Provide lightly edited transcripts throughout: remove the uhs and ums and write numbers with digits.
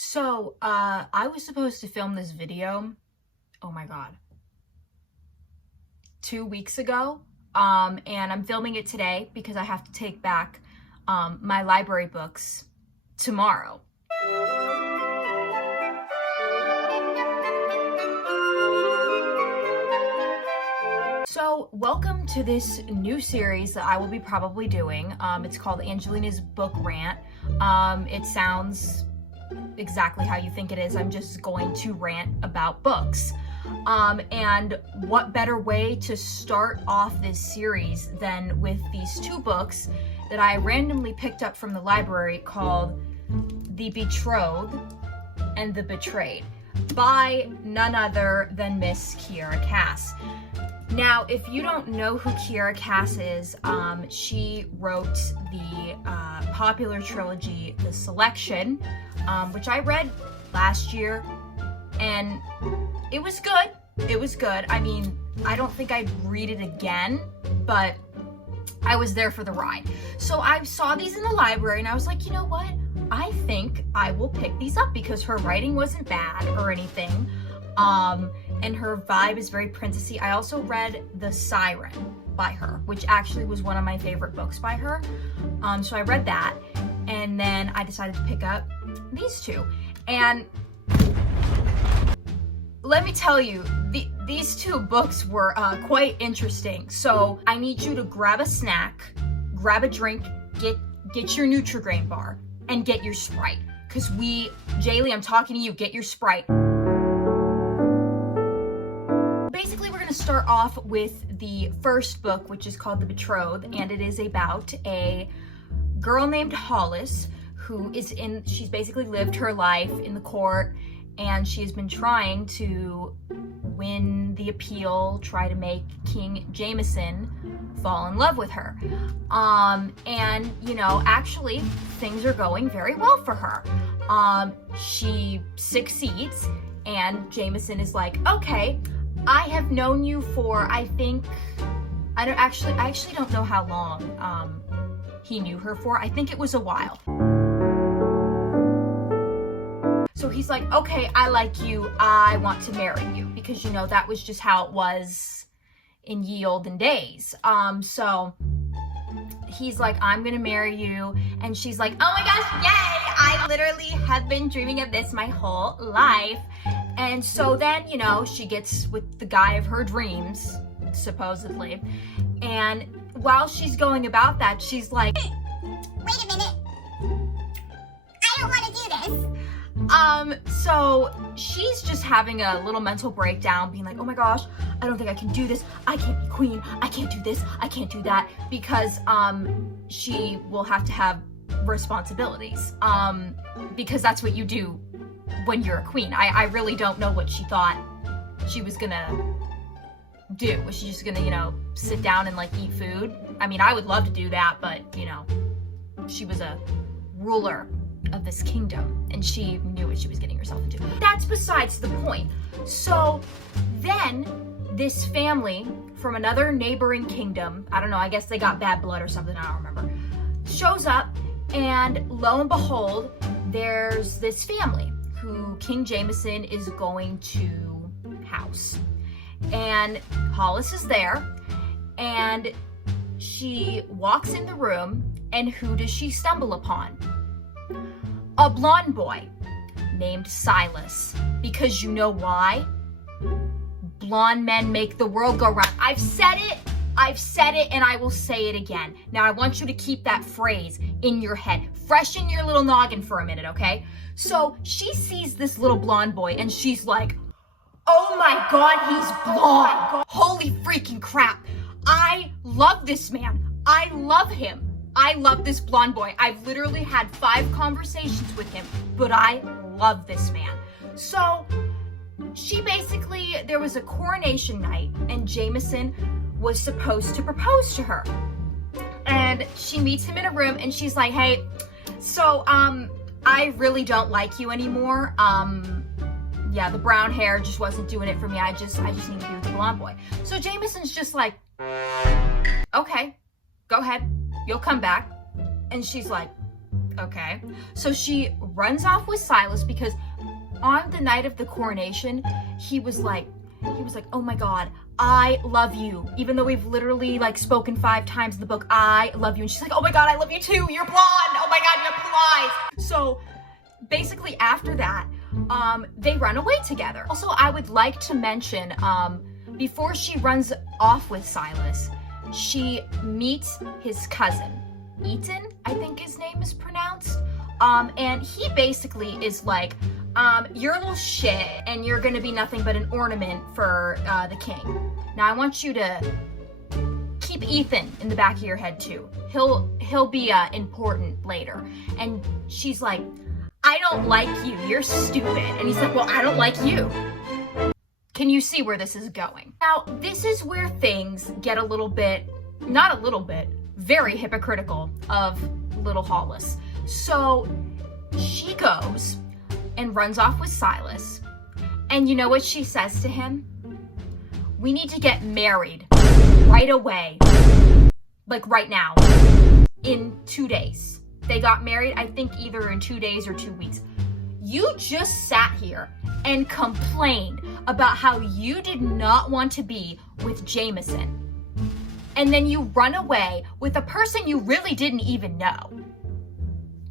So, I was supposed to film this video, oh my God, 2 weeks ago, and I'm filming it today because I have to take back my library books tomorrow. So, welcome to this new series that I will be probably doing. It's called Angelina's Book Rant. It sounds exactly how you think it is. I'm just going to rant about books. And what better way to start off this series than with these two books that I randomly picked up from the library called The Betrothed and The Betrayed by none other than Miss Kiera Cass. Now, if you don't know who Kiera Cass is, she wrote the popular trilogy, The Selection, which I read last year, and it was good. It was good. I mean, I don't think I'd read it again, but I was there for the ride. So I saw these in the library, and I was like, you know what? I think I will pick these up because her writing wasn't bad or anything. And her vibe is very princessy. I also read The Siren by her, which actually was one of my favorite books by her. So I read that, and then I decided to pick up these two. And let me tell you, these two books were quite interesting. So I need you to grab a snack, grab a drink, get your Nutri-Grain bar, and get your Sprite. Because Jaylee, I'm talking to you, get your Sprite. Basically, we're going to start off with the first book, which is called The Betrothed, and it is about a girl named Hollis who she's basically lived her life in the court, and she has been trying to win the appeal, try to make King Jameson fall in love with her. And, you know, actually, things are going very well for her. She succeeds, and Jameson is like, okay, I have known you for, I actually don't know how long he knew her for. I think it was a while. So he's like, okay, I like you, I want to marry you, because, you know, that was just how it was in ye olden days. So he's like, I'm gonna marry you, and she's like, oh my gosh, yay! I literally have been dreaming of this my whole life. And so then, you know, she gets with the guy of her dreams, supposedly, and while she's going about that, she's like, wait a minute, I don't want to do this. So she's just having a little mental breakdown, being like, oh my gosh, I don't think I can do this. I can't be queen. I can't do this. I can't do that, because, she will have to have responsibilities, because that's what you do when you're a queen. I really don't know what she thought she was gonna do. Was she just gonna, you know, sit down and like eat food? I mean, I would love to do that, but, you know, she was a ruler of this kingdom, and she knew what she was getting herself into. That's besides the point. So then this family from another neighboring kingdom, I don't know, I guess they got bad blood or something, I don't remember, shows up, and lo and behold, there's this family who King Jameson is going to house. And Hollis is there, and she walks in the room, and who does she stumble upon? A blonde boy named Silas. Because you know why? Blonde men make the world go round. I've said it, and I will say it again. Now I want you to keep that phrase in your head, fresh in your little noggin for a minute, okay? So she sees this little blonde boy, and she's like, oh my God, he's blonde. Holy freaking crap. I love this man. I love him. I love this blonde boy. I've literally had 5 conversations with him, but I love this man. So she basically, there was a coronation night, and Jameson was supposed to propose to her. And she meets him in a room, and she's like, hey, so, I really don't like you anymore. Yeah, the brown hair just wasn't doing it for me. I just need to be with the blonde boy. So Jameson's just like, okay, go ahead. You'll come back. And she's like, Okay. So she runs off with Silas because on the night of the coronation, he was like, oh my God, I love you. Even though we've literally like spoken 5 times in the book, I love you. And she's like, oh my God, I love you too. You're blonde. Oh my God, you have blue eyes. So basically after that, they run away together. Also, I would like to mention, before she runs off with Silas, she meets his cousin, Ethan, I think his name is pronounced. And he basically is like, you're a little shit and you're gonna be nothing but an ornament for the king. Now I want you to keep Ethan in the back of your head too. He'll be important later. And she's like, I don't like you, you're stupid. And he's like, well, I don't like you. Can you see where this is going? Now, this is where things get a little bit, not a little bit, very hypocritical of little Hollis. So she goes and runs off with Silas. And you know what she says to him? We need to get married right away. Like right now. In 2 days. They got married, I think either in 2 days or 2 weeks. You just sat here and complained about how you did not want to be with Jameson. And then you run away with a person you really didn't even know.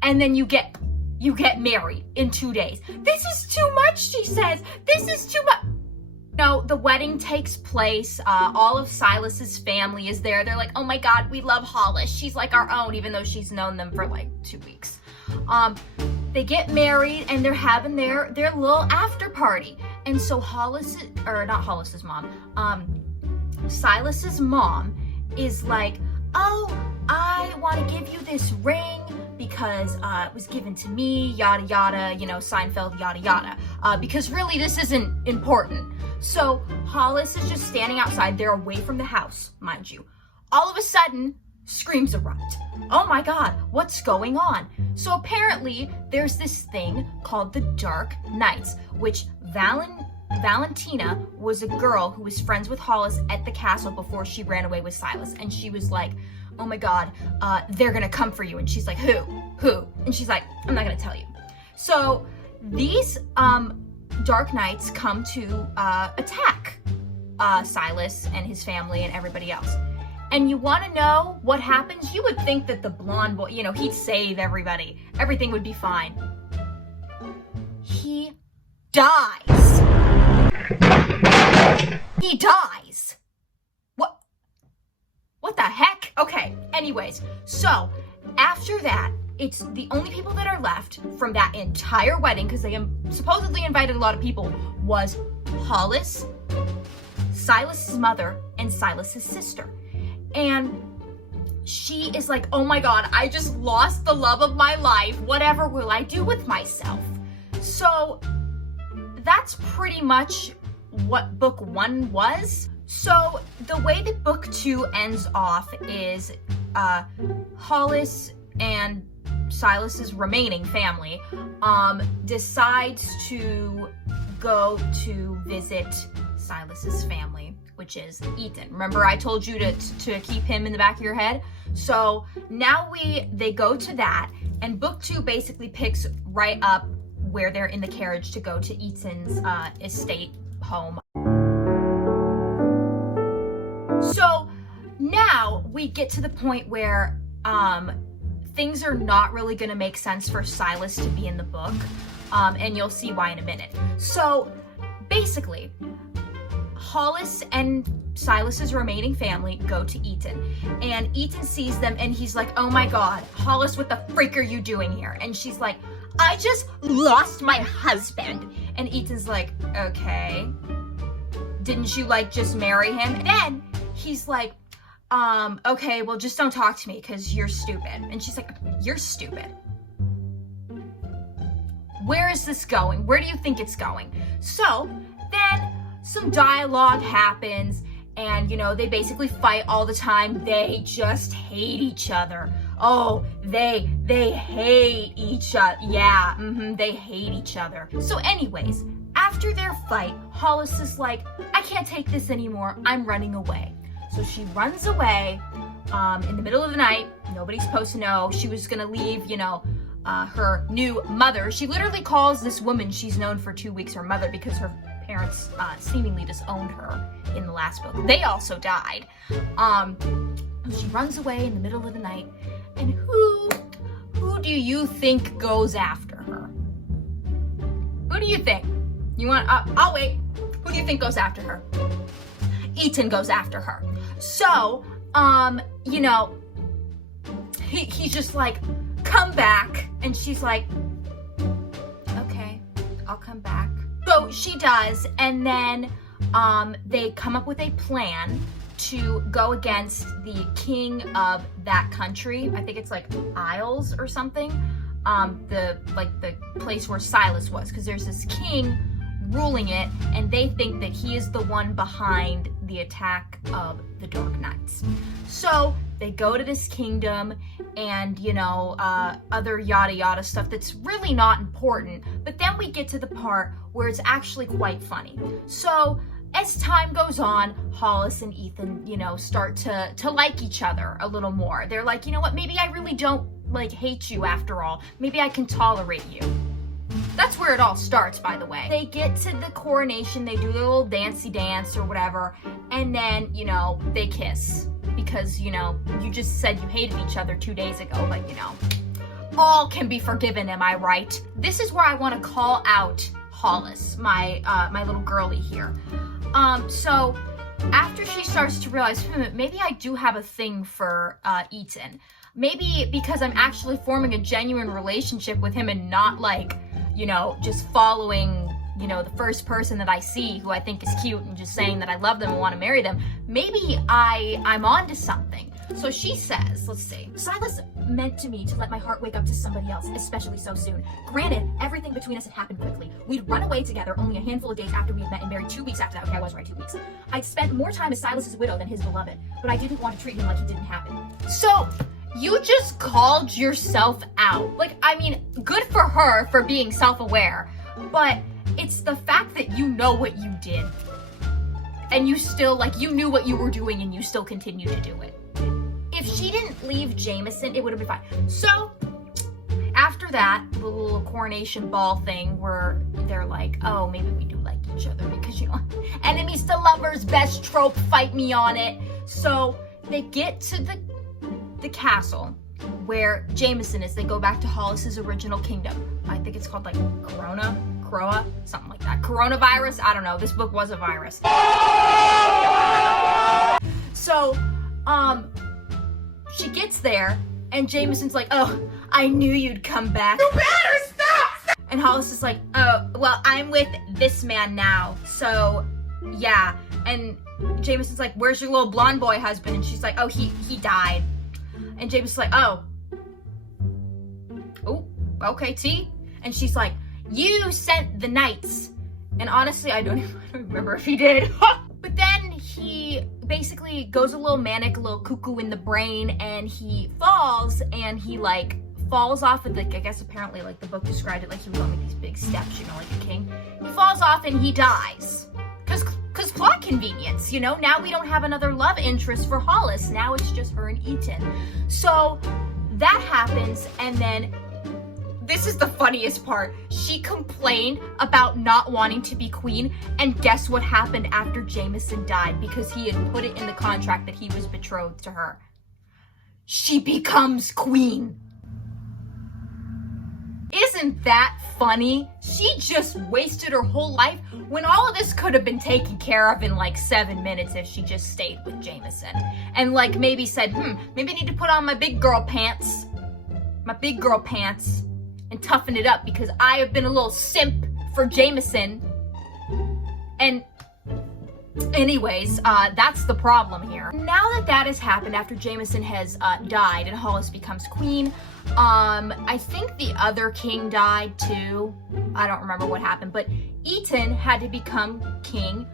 And then you get married in 2 days. This is too much, she says. This is too much. No, the wedding takes place. All of Silas's family is there. They're like, oh my God, we love Hollis. She's like our own, even though she's known them for like 2 weeks. They get married and they're having their little after party. And so Silas's mom is like, oh, I want to give you this ring because it was given to me, yada yada, Seinfeld, yada yada. Because really this isn't important. So Hollis is just standing outside. They're away from the house, mind you. All of a sudden, screams erupt. Oh my God, what's going on? So apparently there's this thing called the Dark Knights, which Valentina was a girl who was friends with Hollis at the castle before she ran away with Silas. And she was like, oh my God, they're gonna come for you. And she's like, who? And she's like, I'm not gonna tell you. So these Dark Knights come to attack Silas and his family and everybody else. And you want to know what happens? You would think that the blonde boy, he'd save everybody. Everything would be fine. He dies. He dies. What the heck? Okay, anyways. So, after that, it's the only people that are left from that entire wedding, because they supposedly invited a lot of people, was Hollis, Silas's mother, and Silas's sister. And she is like, oh my God, I just lost the love of my life. Whatever will I do with myself? So that's pretty much what book 1 was. So the way that book 2 ends off is Hollis and Silas's remaining family decides to go to visit Silas's family, which is Ethan. Remember I told you to keep him in the back of your head? So now they go to that, and book 2 basically picks right up where they're in the carriage to go to Ethan's estate home. So now we get to the point where things are not really going to make sense for Silas to be in the book, and you'll see why in a minute. So basically, Hollis and Silas's remaining family go to Ethan, and Ethan sees them and he's like, oh my God, Hollis, what the freak are you doing here? And she's like, I just lost my husband. And Ethan's like, okay, didn't you just marry him? And then he's like, okay, well, just don't talk to me because you're stupid. And she's like, you're stupid. Where is this going? Where do you think it's going? So then some dialogue happens, and they basically fight all the time. They just hate each other. Oh, they hate each other. Yeah, they hate each other. So anyways, after their fight, Hollis is like, I can't take this anymore. I'm running away. So she runs away in the middle of the night. Nobody's supposed to know. She was gonna leave, her new mother. She literally calls this woman she's known for 2 weeks her mother because her parents seemingly disowned her in the last book. They also died. She runs away in the middle of the night, and who do you think goes after her? Who do you think? You want? I'll wait. Who do you think goes after her? Ethan goes after her. So, you know, he's just like, come back, and she's like, okay, I'll come back. So she does, and then they come up with a plan to go against the king of that country. I think it's like Isles or something. The place where Silas was, because there's this king ruling it, and they think that he is the one behind the attack of the Dark Knights. So they go to this kingdom, and you know, other yada yada stuff that's really not important. But then we get to the part where it's actually quite funny. So as time goes on, Hollis and Ethan, you know, start to like each other a little more. They're like, you know what, maybe I really don't like hate you after all. Maybe I can tolerate you. That's where it all starts, by the way. They get to the coronation, they do the little dancey dance or whatever, and then, you know, they kiss. Because, you know, you just said you hated each other 2 days ago, but you know, all can be forgiven, am I right? This is where I want to call out Hollis, my little girlie here. So after she starts to realize, maybe I do have a thing for Ethan. Maybe because I'm actually forming a genuine relationship with him and not like, you know, just following, you know, the first person that I see who I think is cute and just saying that I love them and want to marry them. Maybe I'm onto something. So she says, let's see. Silas meant to me to let my heart wake up to somebody else, especially so soon. Granted, everything between us had happened quickly. We'd run away together only a handful of days after we had met and married 2 weeks after that. Okay, I was right, 2 weeks. I'd spent more time as Silas's widow than his beloved, but I didn't want to treat him like it didn't happen. So you just called yourself out. Like, I mean, good for her for being self-aware, but it's the fact that you know what you did. And you still, like, you knew what you were doing and you still continue to do it. If she didn't leave Jameson, it would have been fine. So, after that, the little coronation ball thing where they're like, oh, maybe we do like each other because, you know, enemies to lovers, best trope, fight me on it. So, they get to the castle where Jameson is. They go back to Hollis's original kingdom. I think it's called like Croa, something like that. Coronavirus, I don't know. This book was a virus. So, she gets there and Jameson's like, oh, I knew you'd come back. You better stop! And Hollis is like, oh, well, I'm with this man now. So, yeah. And Jameson's like, where's your little blonde boy husband? And she's like, oh, he died. And Jameson's like, oh, okay, T. And she's like, you sent the knights. And honestly, I don't even remember if he did. But then he basically goes a little manic, a little cuckoo in the brain, and he falls, and he like falls off of the, I guess apparently like the book described it like he was on like these big steps, you know, like a king. He falls off and he dies. Cause plot convenience, you know? Now we don't have another love interest for Hollis. Now it's just her and Ethan. So that happens, and then this is the funniest part. She complained about not wanting to be queen, and guess what happened after Jameson died? Because he had put it in the contract that he was betrothed to her. She becomes queen. Isn't that funny? She just wasted her whole life when all of this could have been taken care of in like 7 minutes if she just stayed with Jameson. And like maybe said, maybe I need to put on my big girl pants. And toughen it up because I have been a little simp for Jameson. And anyways, that's the problem here. Now that has happened after Jameson has died and Hollis becomes queen, I think the other king died too. I don't remember what happened, but Ethan had to become king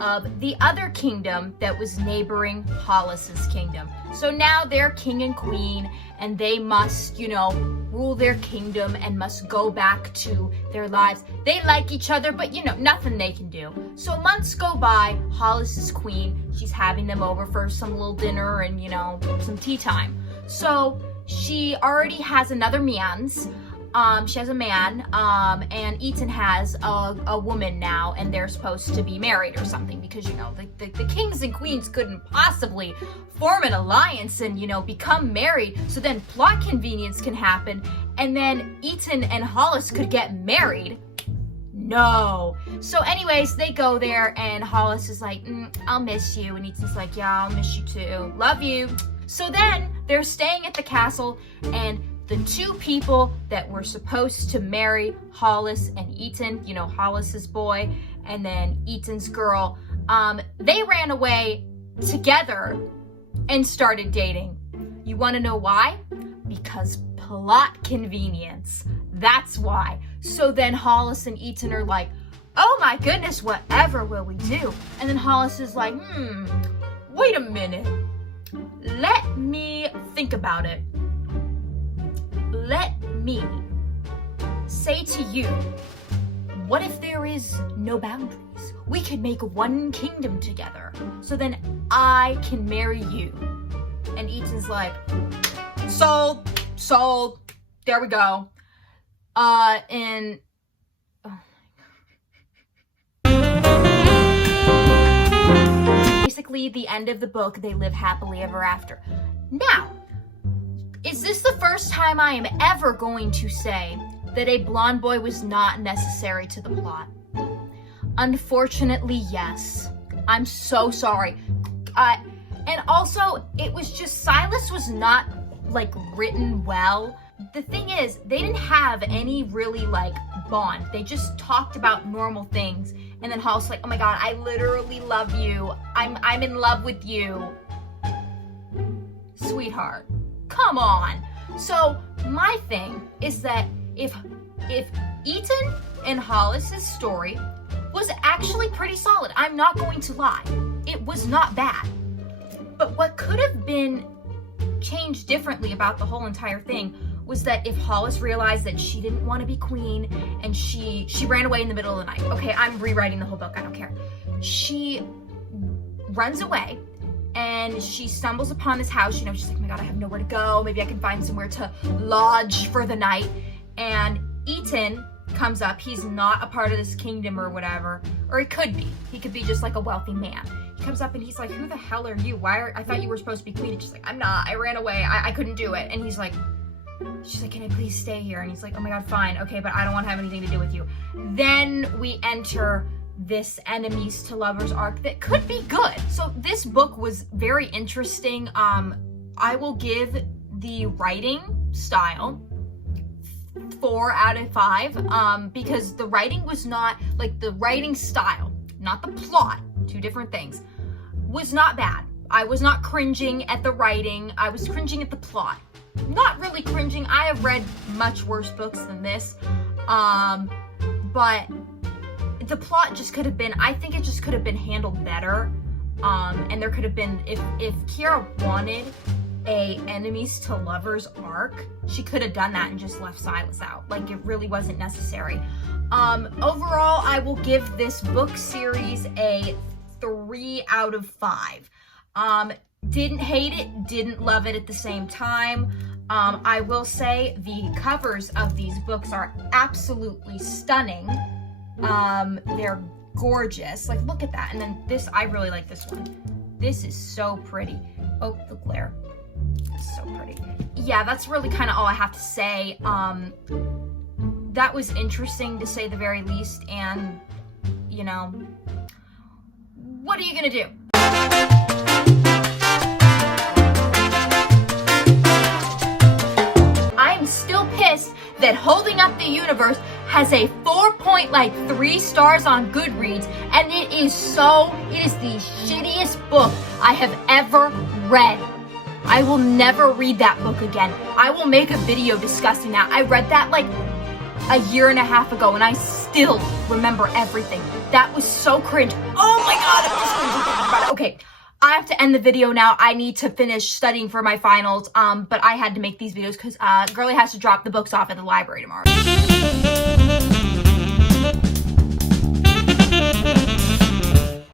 of the other kingdom that was neighboring Hollis's kingdom. So now they're king and queen, and they must, you know, rule their kingdom and must go back to their lives. They like each other, but you know, nothing they can do. So months go by, Hollis is queen. She's having them over for some little dinner and, you know, some tea time. So she already has another man's. she has a man, and Ethan has a woman now, and they're supposed to be married or something, because, you know, the kings and queens couldn't possibly form an alliance and, you know, become married, so then plot convenience can happen, and then Ethan and Hollis could get married. No. So anyways, they go there, and Hollis is like, I'll miss you, and Ethan's like, yeah, I'll miss you too. Love you. So then they're staying at the castle, and the two people that were supposed to marry Hollis and Ethan, you know, Hollis's boy and then Ethan's girl, they ran away together and started dating. You want to know why? Because plot convenience. That's why. So then Hollis and Ethan are like, oh my goodness, whatever will we do? And then Hollis is like, wait a minute. Let me think about it. Let me say to you, what if there is no boundaries? We could make one kingdom together. So then I can marry you. And Ethan's like, sold. There we go. And oh my God. Basically, the end of the book, they live happily ever after. Now, is this the first time I am ever going to say that a blonde boy was not necessary to the plot? Unfortunately, yes. I'm so sorry. And also, it was just, Silas was not, like, written well. The thing is, they didn't have any really, like, bond. They just talked about normal things. And then Hollis like, oh my God, I literally love you. I'm in love with you. Sweetheart. Come on. So my thing is that if Ethan and Hollis's story was actually pretty solid, I'm not going to lie, it was not bad. But what could have been changed differently about the whole entire thing was that if Hollis realized that she didn't want to be queen and she ran away in the middle of the night. Okay, I'm rewriting the whole book, I don't care. She runs away and she stumbles upon this house, you know, she's like, oh my God, I have nowhere to go. Maybe I can find somewhere to lodge for the night. And Ethan comes up. He's not a part of this kingdom or whatever. Or he could be. He could be just like a wealthy man. He comes up and he's like, who the hell are you? I thought you were supposed to be queen. And she's like, I'm not. I ran away. I couldn't do it. And she's like, can I please stay here? And he's like, oh my God, fine. Okay, but I don't want to have anything to do with you. Then we enter this enemies to lovers arc that could be good. So this book was very interesting. I will give the writing style 4 out of 5 because the writing was not, like, the writing style, not the plot, two different things, was not bad. I was not cringing at the writing. I was cringing at the plot. Not really cringing. I have read much worse books than this. But the plot just could have been, I think it just could have been handled better. And there could have been, if Kiera wanted a enemies to lovers arc, she could have done that and just left Silas out. Like, it really wasn't necessary. Overall, I will give this book series a 3 out of 5. Didn't hate it, didn't love it at the same time. I will say the covers of these books are absolutely stunning. They're gorgeous. Like, look at that. And then this, I really like this one. This is so pretty. Oh, the glare. It's so pretty. Yeah, that's really kind of all I have to say. That was interesting to say the very least. And, you know, what are you gonna do? I'm still pissed that Holding Up the Universe has a 4.3 stars on Goodreads, and it is the shittiest book I have ever read. I will never read that book again. I will make a video discussing that. I read that like a year and a half ago, and I still remember everything. That was so cringe. Oh my God, it was cringe thinking about it. Okay, I have to end the video now. I need to finish studying for my finals, but I had to make these videos because Girly has to drop the books off at the library tomorrow.